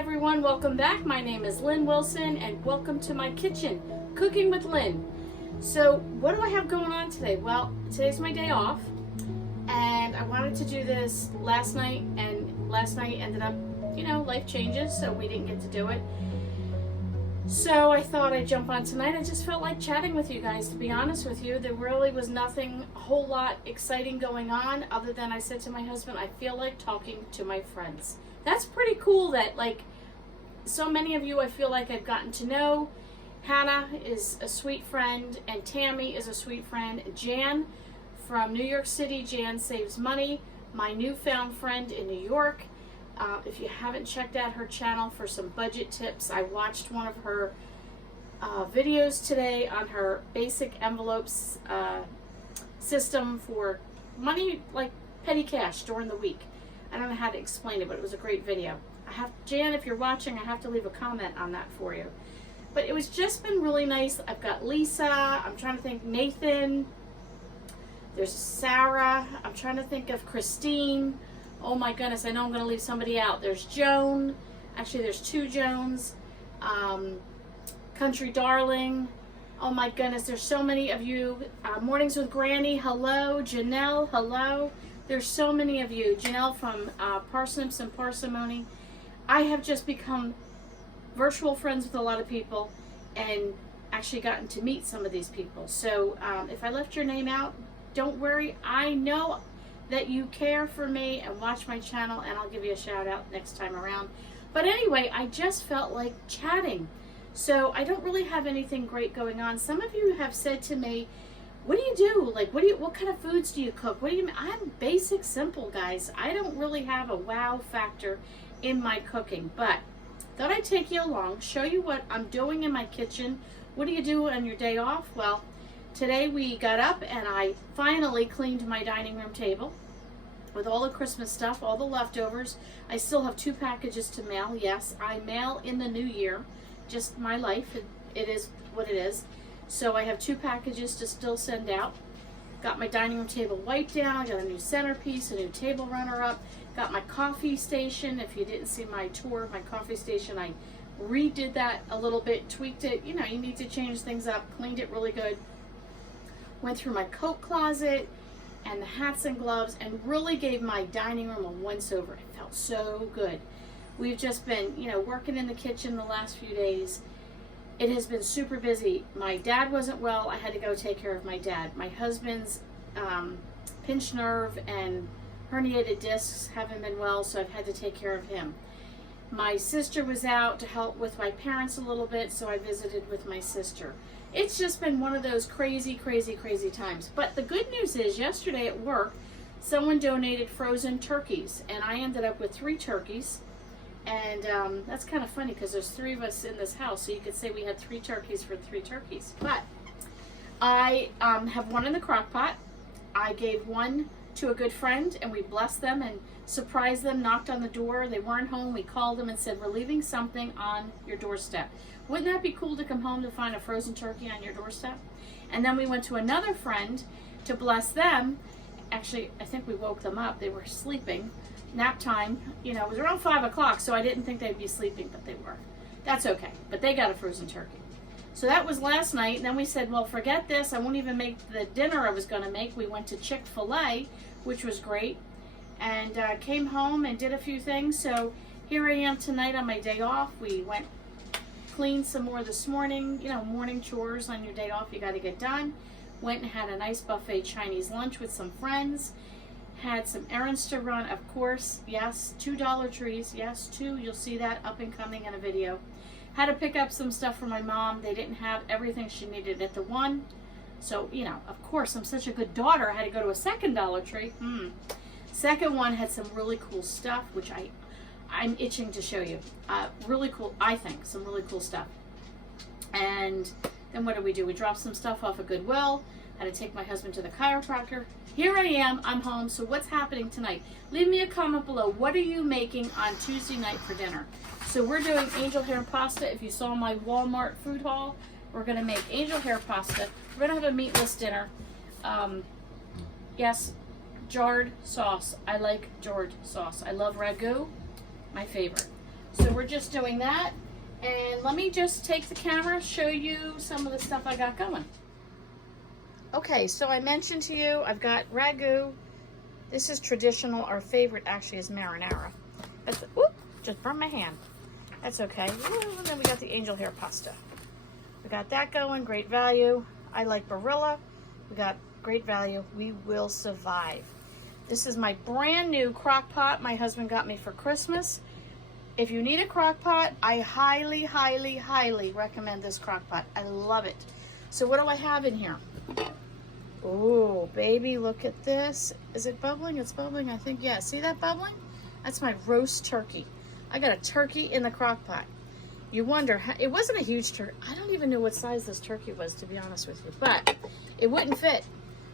everyone, welcome back. My name is Lynn Wilson and welcome to my kitchen, Cooking with Lynn. So what do I have going on today? Well, today's my day off and I wanted to do this last night, and last night ended up, life changes, so we didn't get to do it. So I thought I'd jump on tonight. I just felt like chatting with you guys, to be honest with you. There really was nothing a whole lot exciting going on other than I said to my husband, I feel like talking to my friends. That's pretty cool that so many of you I feel like I've gotten to know. Hannah is a sweet friend and Tammy is a sweet friend. Jan from New York City, Jan Saves Money, my newfound friend in New York. If you haven't checked out her channel for some budget tips, I watched one of her videos today on her basic envelopes system for money, like petty cash during the week. I don't know how to explain it, but it was a great video. Jan, if you're watching, I have to leave a comment on that for you. But it was just been really nice. I've got Lisa, I'm trying to think, Nathan, there's Sarah, I'm trying to think of Christine. Oh my goodness, I know I'm going to leave somebody out. There's Joan, actually there's two Joans, Country Darling. Oh my goodness, there's so many of you. Mornings with Granny, hello. Janelle, hello. There's so many of you. Janelle from Parsnips and Parsimony. I have just become virtual friends with a lot of people and actually gotten to meet some of these people. So if I left your name out, don't worry. I know that you care for me and watch my channel, and I'll give you a shout out next time around. But anyway, I just felt like chatting. So I don't really have anything great going on. Some of you have said to me, what do you do? What kind of foods do you cook? What do you mean? I'm basic, simple, guys. I don't really have a wow factor in my cooking, but thought I'd take you along, show you what I'm doing in my kitchen. What do you do on your day off? Well, today we got up and I finally cleaned my dining room table with all the Christmas stuff, all the leftovers. I still have 2 packages to mail. Yes, I mail in the new year. Just my life. It is what it is. So I have 2 packages to still send out. Got my dining room table wiped down, got a new centerpiece, a new table runner up, got my coffee station. If you didn't see my tour of my coffee station, I redid that a little bit, tweaked it. You need to change things up, cleaned it really good. Went through my coat closet and the hats and gloves and really gave my dining room a once over. It felt so good. We've just been, working in the kitchen the last few days. It has been super busy. My dad wasn't well. I had to go take care of my dad. My husband's pinched nerve and herniated discs haven't been well, so I've had to take care of him. My sister was out to help with my parents a little bit, so I visited with my sister. It's just been one of those crazy, crazy, crazy times. But the good news is, yesterday at work, someone donated frozen turkeys, and I ended up with 3 turkeys. And that's kind of funny because there's 3 of us in this house, so you could say we had 3 turkeys for 3 turkeys. But I have one in the crock pot. I gave one to a good friend, and we blessed them and surprised them, knocked on the door. They weren't home. We called them and said, we're leaving something on your doorstep. Wouldn't that be cool to come home to find a frozen turkey on your doorstep? And then we went to another friend to bless them. Actually, I think we woke them up. They were sleeping. Nap time, it was around 5 o'clock, so I didn't think they'd be sleeping, but they were. That's okay, but they got a frozen turkey. So that was last night, and then we said, well, forget this. I won't even make the dinner I was going to make. We went to Chick-fil-A, which was great, and came home and did a few things. So here I am tonight on my day off. We went cleaned some more this morning. Morning chores on your day off, you got to get done. Went and had a nice buffet Chinese lunch with some friends. Had some errands to run, of course. Yes, 2 Dollar Trees. Yes, 2. You'll see that up and coming in a video. Had to pick up some stuff for my mom. They didn't have everything she needed at the one. So, of course, I'm such a good daughter. I had to go to a second Dollar Tree. Second one had some really cool stuff, which I'm itching to show you. Really cool, I think. Some really cool stuff. And then what did we do? We dropped some stuff off at Goodwill. Had to take my husband to the chiropractor. Here I am, I'm home. So what's happening tonight? Leave me a comment below. What are you making on Tuesday night for dinner? So we're doing angel hair pasta. If you saw my Walmart food haul, we're gonna make angel hair pasta. We're gonna have a meatless dinner. Yes, jarred sauce. I like jarred sauce. I love ragu, my favorite. So we're just doing that. And let me just take the camera, show you some of the stuff I got going. Okay, so I mentioned to you, I've got ragu. This is traditional. Our favorite actually is marinara. That's, oop, just burned my hand. That's okay. Ooh, and then we got the angel hair pasta. We got that going, great value. I like Barilla. We got great value. We will survive. This is my brand new crock pot my husband got me for Christmas. If you need a crock pot, I highly, highly, highly recommend this crock pot. I love it. So what do I have in here? Oh, baby, look at this. Is it bubbling? It's bubbling, I think. Yeah, see that bubbling? That's my roast turkey. I got a turkey in the crock pot. You wonder, it wasn't a huge turkey. I don't even know what size this turkey was, to be honest with you, but it wouldn't fit.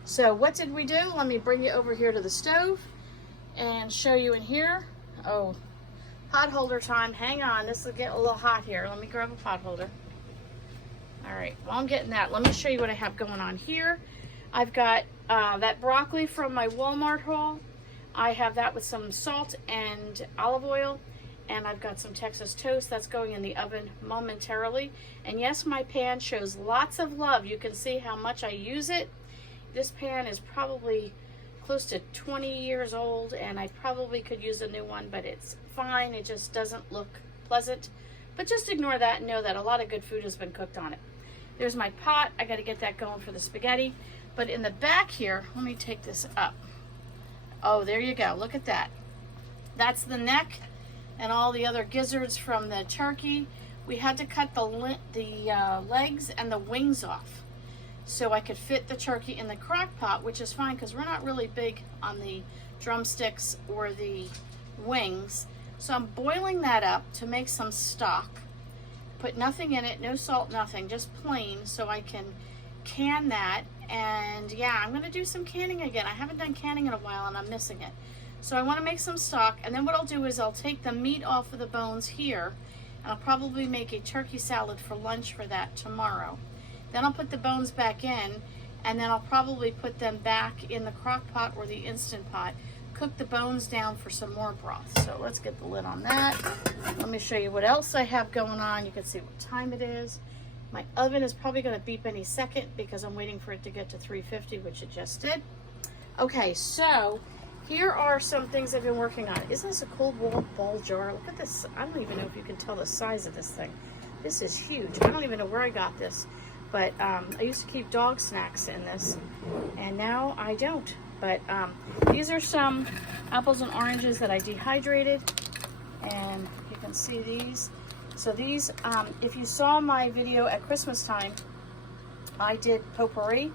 So what did we do? Let me bring you over here to the stove and show you in here. Oh, pot holder time. Hang on, this will get a little hot here. Let me grab a pot holder. All right, while I'm getting that, let me show you what I have going on here. I've got that broccoli from my Walmart haul. I have that with some salt and olive oil. And I've got some Texas toast that's going in the oven momentarily. And yes, my pan shows lots of love. You can see how much I use it. This pan is probably close to 20 years old, and I probably could use a new one, but it's fine. It just doesn't look pleasant. But just ignore that and know that a lot of good food has been cooked on it. There's my pot. I got to get that going for the spaghetti. But in the back here, let me take this up. Oh, there you go. Look at that. That's the neck and all the other gizzards from the turkey. We had to cut the legs and the wings off so I could fit the turkey in the crock pot, which is fine because we're not really big on the drumsticks or the wings. So I'm boiling that up to make some stock. Put nothing in it, no salt, nothing, just plain, so I can can that. And yeah, I'm gonna do some canning again. I haven't done canning in a while and I'm missing it. So I want to make some stock, and then what I'll do is I'll take the meat off of the bones here, and I'll probably make a turkey salad for lunch for that tomorrow. Then I'll put the bones back in, and then I'll probably put them back in the crock pot or the Instant Pot, cook the bones down for some more broth. So let's get the lid on that. Let me show you what else I have going on. You can see what time it is. My oven is probably going to beep any second because I'm waiting for it to get to 350, which it just did. Okay, so here are some things I've been working on. Isn't this a cold ball jar? Look at this. I don't even know if you can tell the size of this thing. This is huge. I don't even know where I got this. But I used to keep dog snacks in this, and now I don't. But these are some apples and oranges that I dehydrated, and you can see these. So these, if you saw my video at Christmas time, I did potpourri,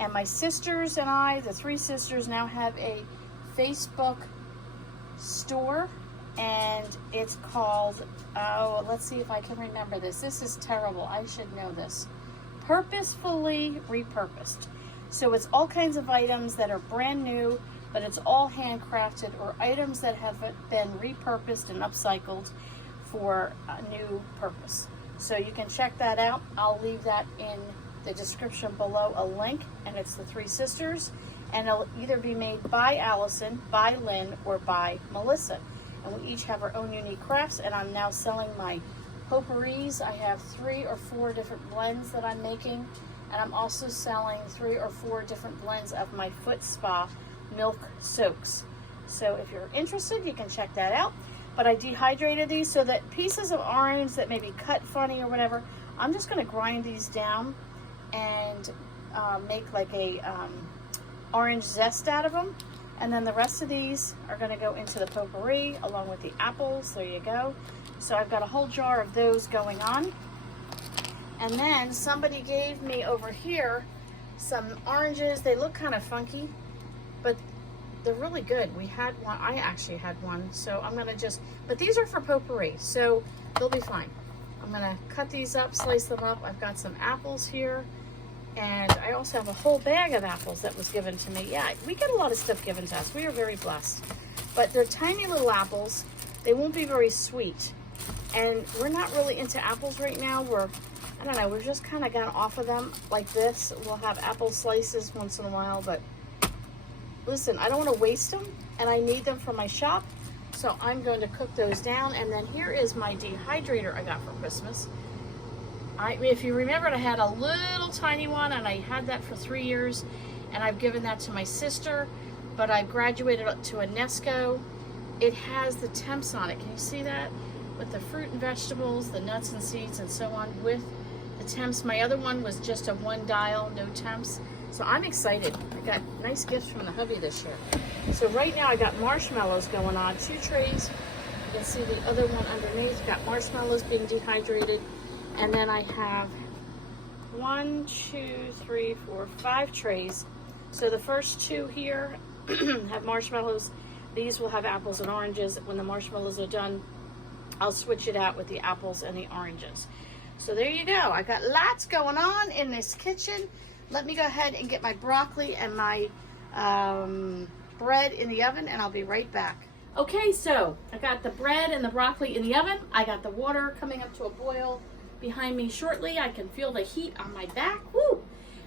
and my sisters and I, the three sisters, now have a Facebook store, and it's called, oh, let's see if I can remember this. This is terrible. I should know this. Purposefully Repurposed. So it's all kinds of items that are brand new, but it's all handcrafted, or items that have been repurposed and upcycled for a new purpose. So you can check that out. I'll leave that in the description below, a link, and it's the three sisters. And it'll either be made by Allison, by Lynn, or by Melissa. And we each have our own unique crafts, and I'm now selling my potpourris. I have 3 or 4 different blends that I'm making, and I'm also selling 3 or 4 different blends of my foot spa milk soaks. So if you're interested, you can check that out. But I dehydrated these so that pieces of orange that maybe cut funny or whatever, I'm just going to grind these down and make like a orange zest out of them. And then the rest of these are going to go into the potpourri along with the apples. There you go. So I've got a whole jar of those going on. And then somebody gave me over here some oranges. They look kind of funky, but they're really good. We had one. I actually had one. So I'm going to just, but these are for potpourri, so they'll be fine. I'm going to cut these up, slice them up. I've got some apples here. And I also have a whole bag of apples that was given to me. Yeah, we get a lot of stuff given to us. We are very blessed. But they're tiny little apples. They won't be very sweet. And we're not really into apples right now. I don't know, we've just kind of gone off of them like this. We'll have apple slices once in a while, but listen, I don't want to waste them, and I need them for my shop. So I'm going to cook those down. And then here is my dehydrator I got for Christmas. If you remember, I had a little tiny one, and I had that for 3 years, and I've given that to my sister, but I've graduated up to a Nesco. It has the temps on it. Can you see that? With the fruit and vegetables, the nuts and seeds, and so on, with the temps. My other one was just a 1 dial, no temps. So I'm excited. I got nice gifts from the hubby this year. So right now I got marshmallows going on, 2 trays. You can see the other one underneath. Got marshmallows being dehydrated. And then I have 1, 2, 3, 4, 5 trays. So the first 2 here have marshmallows. These will have apples and oranges. When the marshmallows are done, I'll switch it out with the apples and the oranges. So there you go. I got lots going on in this kitchen. Let me go ahead and get my broccoli and my bread in the oven, and I'll be right back. Okay, so I got the bread and the broccoli in the oven. I got the water coming up to a boil behind me shortly. I can feel the heat on my back. Woo!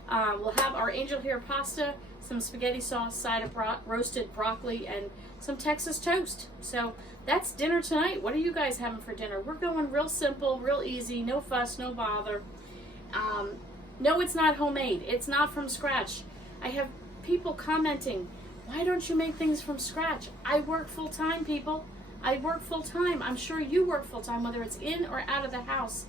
We'll have our angel hair pasta, some spaghetti sauce, side of roasted broccoli, and some Texas toast. So that's dinner tonight. What are you guys having for dinner? We're going real simple, real easy, no fuss, no bother. No, it's not homemade. It's not from scratch. I have people commenting, why don't you make things from scratch? I work full time, people. I work full time. I'm sure you work full time, whether it's in or out of the house.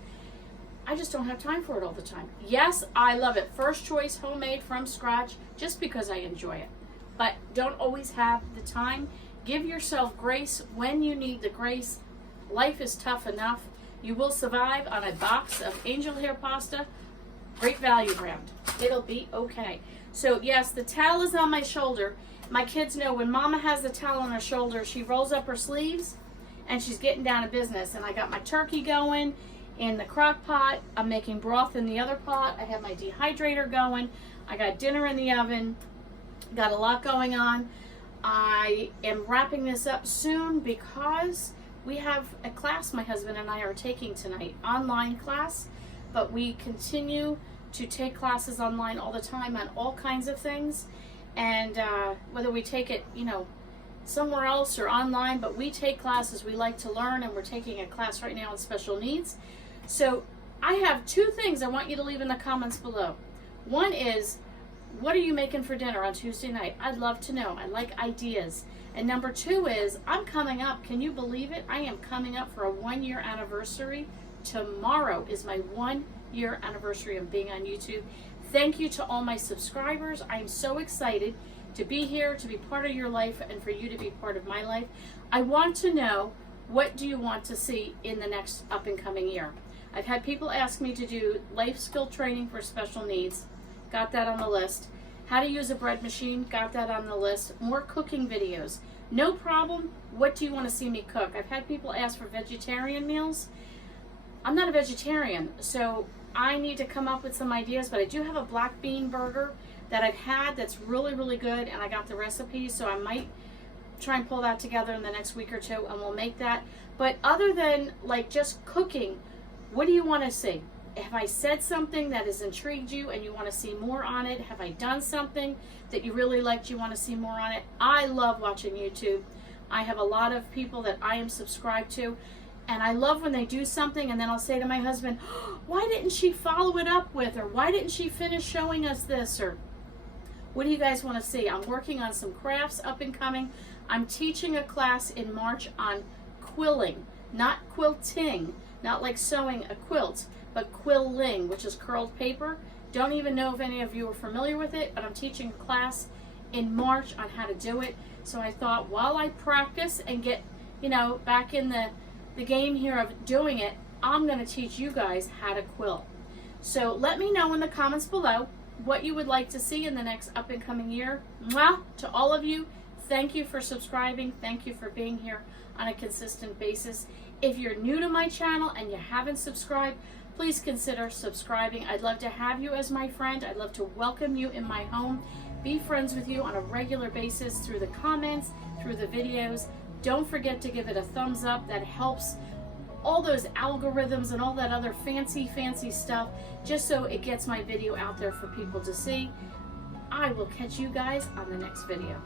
I just don't have time for it all the time. Yes, I love it. First choice, homemade from scratch, just because I enjoy it. But don't always have the time. Give yourself grace when you need the grace. Life is tough enough. You will survive on a box of angel hair pasta. Great value brand. It'll be okay. So yes, the towel is on my shoulder. My kids know when Mama has the towel on her shoulder, she rolls up her sleeves and she's getting down to business. And I got my turkey going in the crock pot. I'm making broth in the other pot. I have my dehydrator going. I got dinner in the oven. Got a lot going on. I am wrapping this up soon because we have a class my husband and I are taking tonight, online class, but we continue to take classes online all the time on all kinds of things. And whether we take it, somewhere else or online, but we take classes. We like to learn, and we're taking a class right now on special needs. So I have 2 things I want you to leave in the comments below. One is, what are you making for dinner on Tuesday night? I'd love to know. I like ideas. And number 2 is, I'm coming up. Can you believe it? I am coming up for a 1-year anniversary. Tomorrow is my 1-year anniversary of being on YouTube. Thank you to all my subscribers. I am so excited to be here, to be part of your life, and for you to be part of my life. I want to know, what do you want to see in the next up and coming year? I've had people ask me to do life skill training for special needs. Got that on the list. How to use a bread machine. Got that on the list. More cooking videos. No problem. What do you want to see me cook? I've had people ask for vegetarian meals. I'm not a vegetarian, so I need to come up with some ideas, but I do have a black bean burger that I've had that's really, really good, and I got the recipe, so I might try and pull that together in the next week or 2, and we'll make that. But other than like just cooking, what do you want to see? Have I said something that has intrigued you and you want to see more on it? Have I done something that you really liked, you want to see more on it? I love watching YouTube. I have a lot of people that I am subscribed to, and I love when they do something and then I'll say to my husband, oh, why didn't she follow it up with, or why didn't she finish showing us this, or what do you guys want to see? I'm working on some crafts up and coming. I'm teaching a class in March on quilling, not quilting, not like sewing a quilt, but quilling, which is curled paper. Don't even know if any of you are familiar with it, but I'm teaching a class in March on how to do it. So I thought, while I practice and get, back in the game here of doing it, I'm going to teach you guys how to quilt. So let me know in the comments below what you would like to see in the next up and coming year. Mwah! To all of you, thank you for subscribing. Thank you for being here on a consistent basis. If you're new to my channel and you haven't subscribed, please consider subscribing. I'd love to have you as my friend. I'd love to welcome you in my home, be friends with you on a regular basis through the comments, through the videos. Don't forget to give it a thumbs up. That helps all those algorithms and all that other fancy stuff, just so it gets my video out there for people to see. I will catch you guys on the next video.